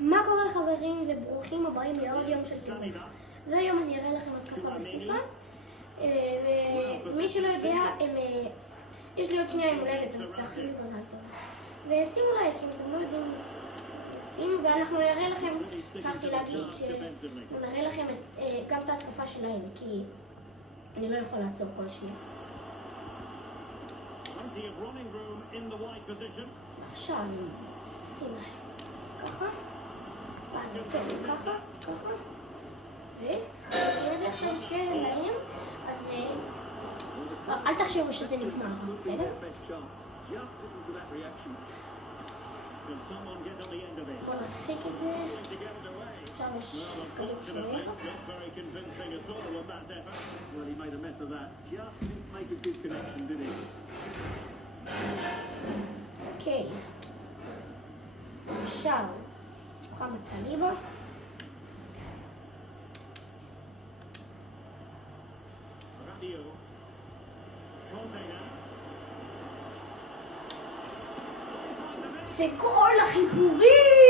מה קורה חברים וברוכים הבאים לעוד יום של טירוף. והיום אני אראה לכם התקפה בפיפ"א. ומי שלא יודע, יש לי עוד שנייה עם הולדת, אז תאכלו לי מזל טוב. ושימו לייק אם אתם לא יודעים לשים, ואנחנו נראה לכם, שכחתי להגיד שנראה לכם גם את ההתקפה שלהם, כי אני לא יכול לעצור כל שנייה. עכשיו, שימו ככה, ואז יותר ככה, ככה, ורוצים את זה עכשיו שכן להם, אז אל תחשבו שזה נגמר, בסדר? בוא נרחיק את זה, עכשיו יש כדור שוער. אוקיי, עכשיו מוחמד סליבה, וכל החיבורים